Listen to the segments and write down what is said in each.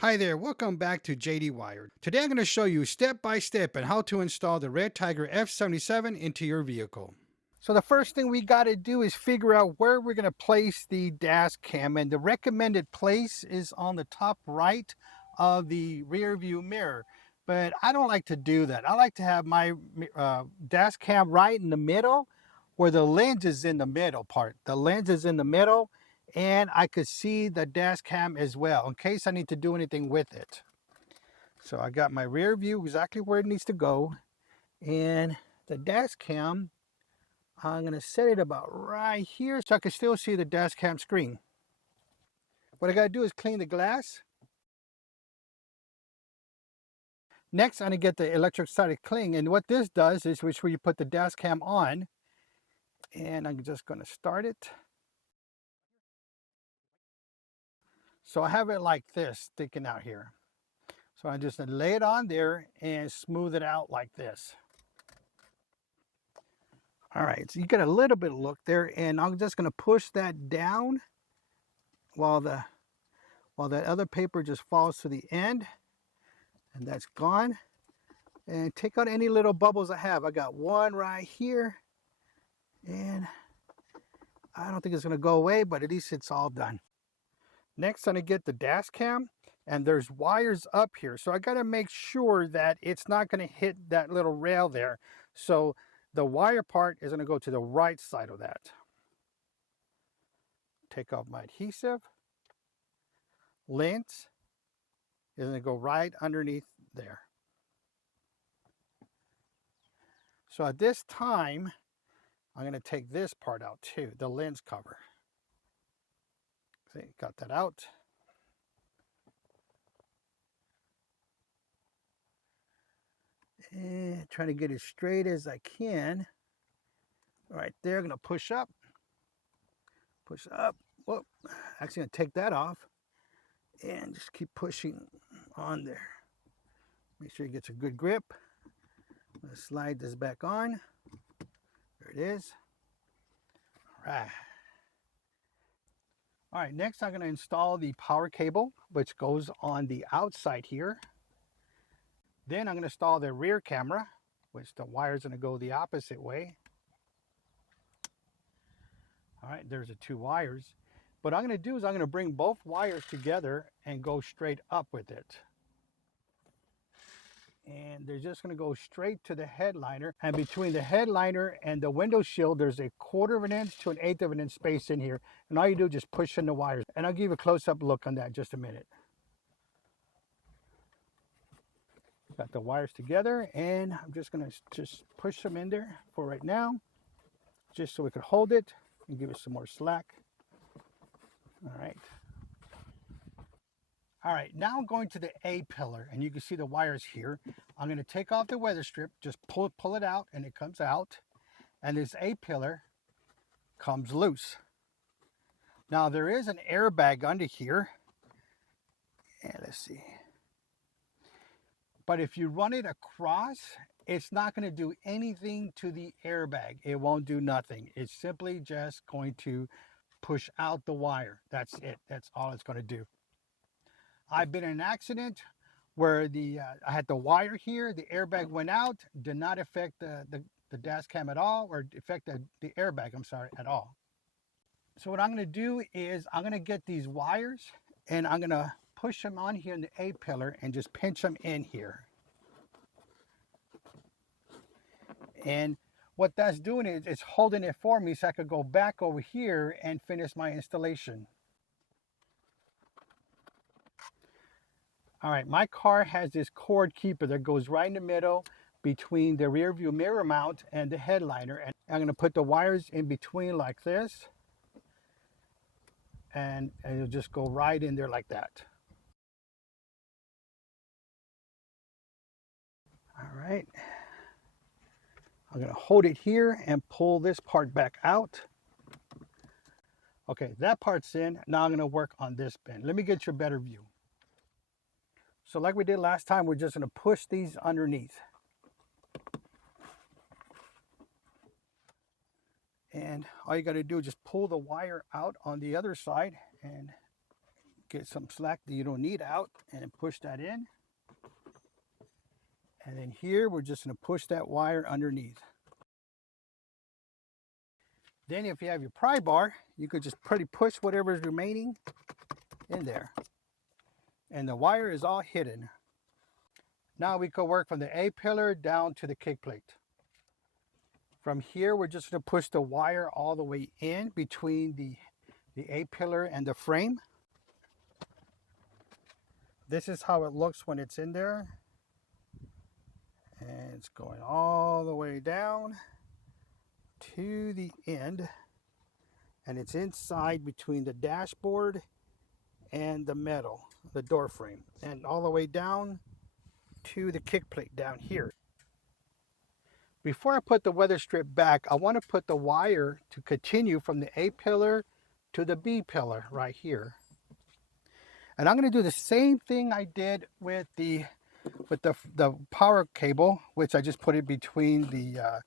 Hi there, welcome back to JD Wired. Today I'm going to show you step by step on how to install the Redtiger F77 into your vehicle. So the first thing we got to do is figure out where we're going to place the dash cam, and the recommended place is on the top right of the rear view mirror. But I don't like to do that. I like to have my dash cam right in the middle where the lens is in the middle part. The lens is in the middle and I could see the dash cam as well in case I need to do anything with it. So I got my rear view exactly where it needs to go, and the dash cam, I'm going to set it about right here so I can still see the dash cam screen. What I got to do is clean the glass. Next, I'm going to get the electrostatic cling, and what this does is where you put the dash cam on, and I'm just going to start it. So I have it like this sticking out here. So I just lay it on there and smooth it out like this. All right, so you get a little bit of look there, and I'm just going to push that down while that other paper just falls to the end, and that's gone. And take out any little bubbles I have. I got one right here, and I don't think it's going to go away, but at least it's all done. Next, I'm going to get the dash cam, and there's wires up here, so I got to make sure that it's not going to hit that little rail there. So the wire part is going to go to the right side of that. Take off my adhesive. Lens is going to go right underneath there. So at this time, I'm going to take this part out too, the lens cover. See, got that out. And try to get as straight as I can. All right, there, I'm going to push up. Push up. Whoop. Actually, going to take that off and just keep pushing on there. Make sure it gets a good grip. I'm going to slide this back on. There it is. All right. All right, next I'm going to install the power cable, which goes on the outside here. Then I'm going to install the rear camera, which the wire's going to go the opposite way. All right, there's the two wires. What I'm going to do is I'm going to bring both wires together and go straight up with it. And they're just going to go straight to the headliner. And between the headliner and the window shield, there's a 1/4 of an inch to 1/8 of an inch space in here. And all you do is just push in the wires. And I'll give you a close-up look on that in just a minute. Got the wires together, and I'm just going to just push them in there for right now, just so we could hold it and give it some more slack. All right. All right, now I'm going to the A pillar, and you can see the wires here. I'm going to take off the weather strip, just pull it out, and it comes out. And this A pillar comes loose. Now there is an airbag under here. And let's see. But if you run it across, it's not going to do anything to the airbag. It won't do nothing. It's simply just going to push out the wire. That's it. That's all it's going to do. I've been in an accident where I had the wire here, the airbag went out, did not affect the dash cam at all, or affect the airbag, I'm sorry, at all. So what I'm going to do is I'm going to get these wires and I'm going to push them on here in the A pillar and just pinch them in here. And what that's doing is it's holding it for me so I could go back over here and finish my installation. All right, my car has this cord keeper that goes right in the middle between the rear view mirror mount and the headliner. And I'm going to put the wires in between like this. And it'll just go right in there like that. All right. I'm going to hold it here and pull this part back out. Okay, that part's in. Now I'm going to work on this pin. Let me get you a better view. So like we did last time, we're just going to push these underneath. And all you got to do is just pull the wire out on the other side and get some slack that you don't need out and then push that in. And then here, we're just going to push that wire underneath. Then if you have your pry bar, you could just pretty push whatever is remaining in there. And the wire is all hidden. Now we can work from the A-pillar down to the kick plate. From here, we're just going to push the wire all the way in between the A-pillar and the frame. This is how it looks when it's in there. And it's going all the way down to the end. And it's inside between the dashboard and the metal, the door frame. And all the way down to the kick plate down here. Before I put the weather strip back, I want to put the wire to continue from the A-pillar to the B-pillar right here. And I'm going to do the same thing I did with the power cable, which I just put it between the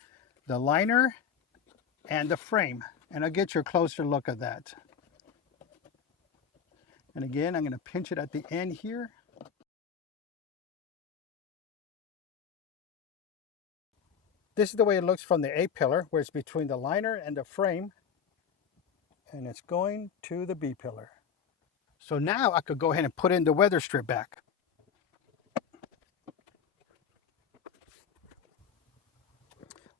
liner and the frame. And I'll get you a closer look at that. And again, I'm going to pinch it at the end here. This is the way it looks from the A-pillar, where it's between the liner and the frame. And it's going to the B-pillar. So now I could go ahead and put in the weather strip back.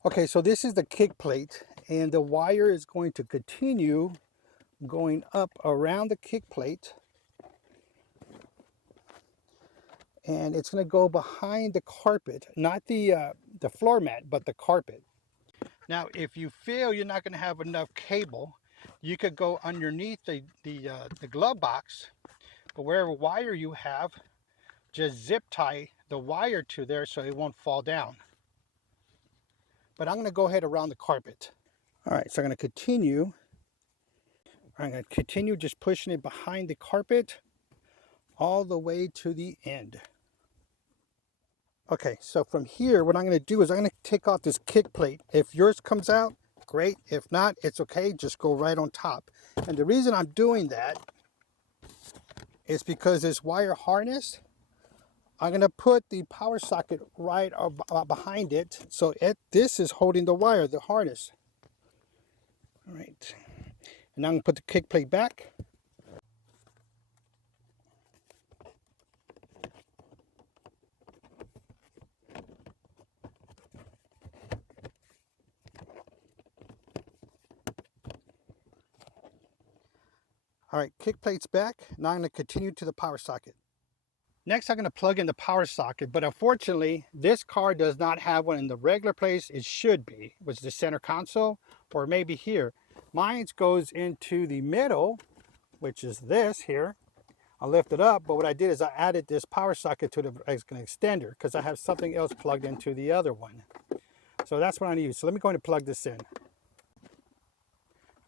Okay, so this is the kick plate, and the wire is going to continue going up around the kick plate. And it's going to go behind the carpet, not the floor mat, but the carpet. Now, if you feel you're not going to have enough cable, you could go underneath the glove box, but wherever wire you have, just zip tie the wire to there so it won't fall down. But I'm going to go ahead around the carpet. All right, so I'm going to continue. I'm going to continue just pushing it behind the carpet all the way to the end. Okay, so from here, what I'm going to do is I'm going to take off this kick plate. If yours comes out, great. If not, it's okay. Just go right on top. And the reason I'm doing that is because this wire harness, I'm going to put the power socket right behind it. So this is holding the wire, the harness. All right. And now I'm going to put the kick plate back. All right, kick plate's back. Now I'm going to continue to the power socket. Next, I'm going to plug in the power socket, but unfortunately, this car does not have one in the regular place it should be, which is the center console, or maybe here. Mine goes into the middle, which is this here. I'll lift it up, but what I did is I added this power socket to an extender because I have something else plugged into the other one. So that's what I need. So let me go ahead and plug this in.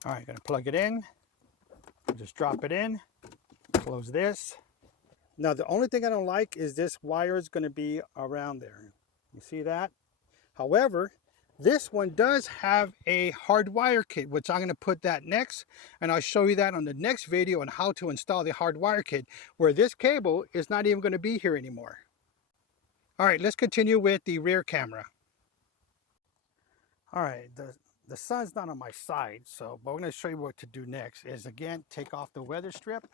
All right, going to plug it in. Just drop it in, close this. Now the only thing I don't like is this wire is going to be around there. You see that? However, this one does have a Hardwire kit, which I'm going to put that next, and I'll show you that on the next video on how to install the Hardwire kit, where this cable is not even going to be here anymore. All right, let's continue with the rear camera. All right, the sun's not on my side, but we're going to show you what to do next is, again, take off the weather strip.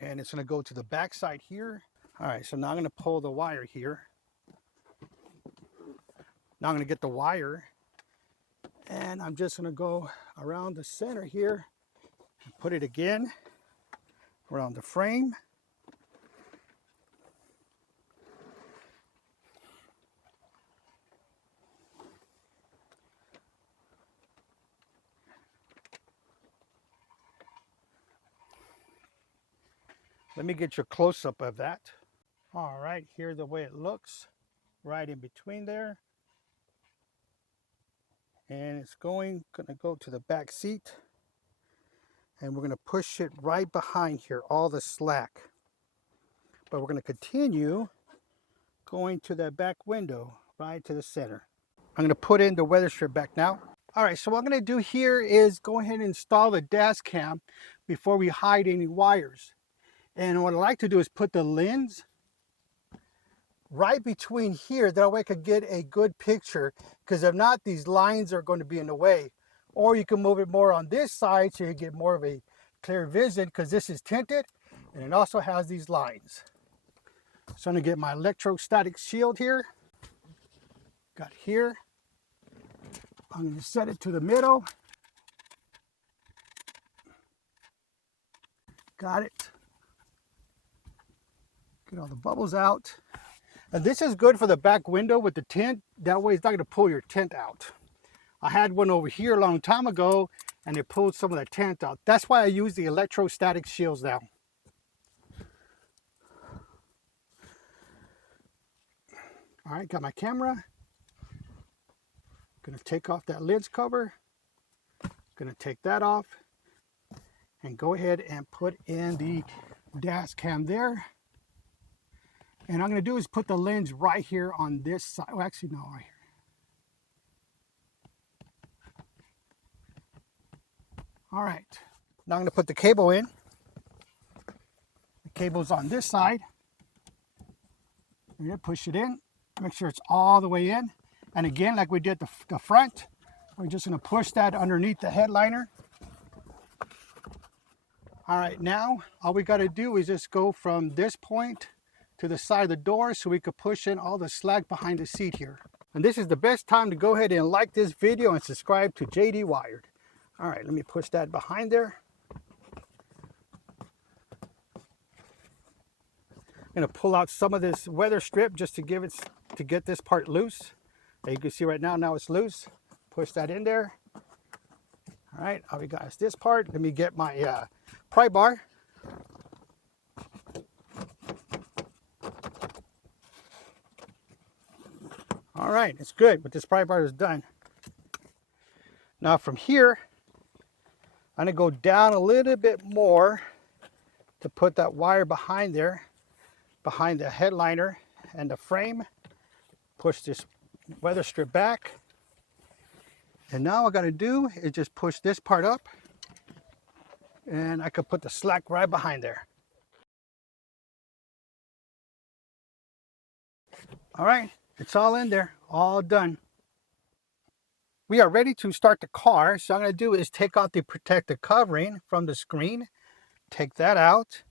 And it's going to go to the back side here. All right, so now I'm going to pull the wire here. Now I'm going to get the wire. And I'm just going to go around the center here. And put it again around the frame. Let me get your close-up of that. All right, here's the way it looks, right in between there. And it's gonna go to the back seat. And we're gonna push it right behind here, all the slack. But we're gonna continue going to that back window, right to the center. I'm gonna put in the weather strip back now. All right, so what I'm going to do here is go ahead and install the Dashcam, before we hide any wires. And what I like to do is put the lens right between here. That way I could get a good picture, because if not, these lines are going to be in the way. Or you can move it more on this side so you get more of a clear vision, because this is tinted and it also has these lines. So I'm going to get my electrostatic shield here. Got here. I'm going to set it to the middle. Got it. Get all the bubbles out. And this is good for the back window with the tint. That way it's not going to pull your tint out. I had one over here a long time ago and it pulled some of the tint out. That's why I use the electrostatic shields now. All right, got my camera. Gonna take off that lens cover. Gonna take that off and go ahead and put in the dash cam there. And I'm gonna do is put the lens right here on this side. Oh, actually, no, right here. All right, now I'm gonna put the cable in. The cable's on this side. I'm gonna push it in. Make sure it's all the way in. And again, like we did the front, we're just gonna push that underneath the headliner. All right, now all we gotta do is just go from this point to the side of the door so we could push in all the slack behind the seat here. And this is the best time to go ahead and like this video and subscribe to JD Wired. All right, let me push that behind there. I'm gonna pull out some of this weather strip just to get this part loose. As you can see right now it's loose. Push that in there. All right, all we got is this part. Let me get my pry bar. All right, it's good, but this pry bar is done. Now from here, I'm gonna go down a little bit more to put that wire behind there, behind the headliner and the frame. Push this weather strip back. And now all I gotta do is just push this part up and I could put the slack right behind there. All right, it's all in there, all done. We are ready to start the car. So what I'm gonna do is take out the protective covering from the screen, take that out,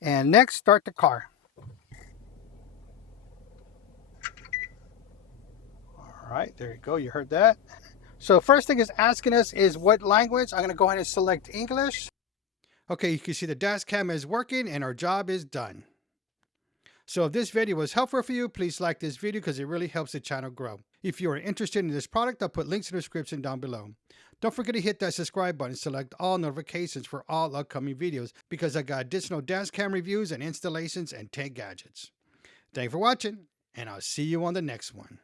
and next start the car. All right, there you go, you heard that. So first thing is asking us is what language. I'm gonna go ahead and select English. Okay, you can see the dash cam is working and our job is done. So if this video was helpful for you, please like this video because it really helps the channel grow. If you are interested in this product, I'll put links in the description down below. Don't forget to hit that subscribe button and select all notifications for all upcoming videos because I got additional dash cam reviews and installations and tech gadgets. Thank you for watching, and I'll see you on the next one.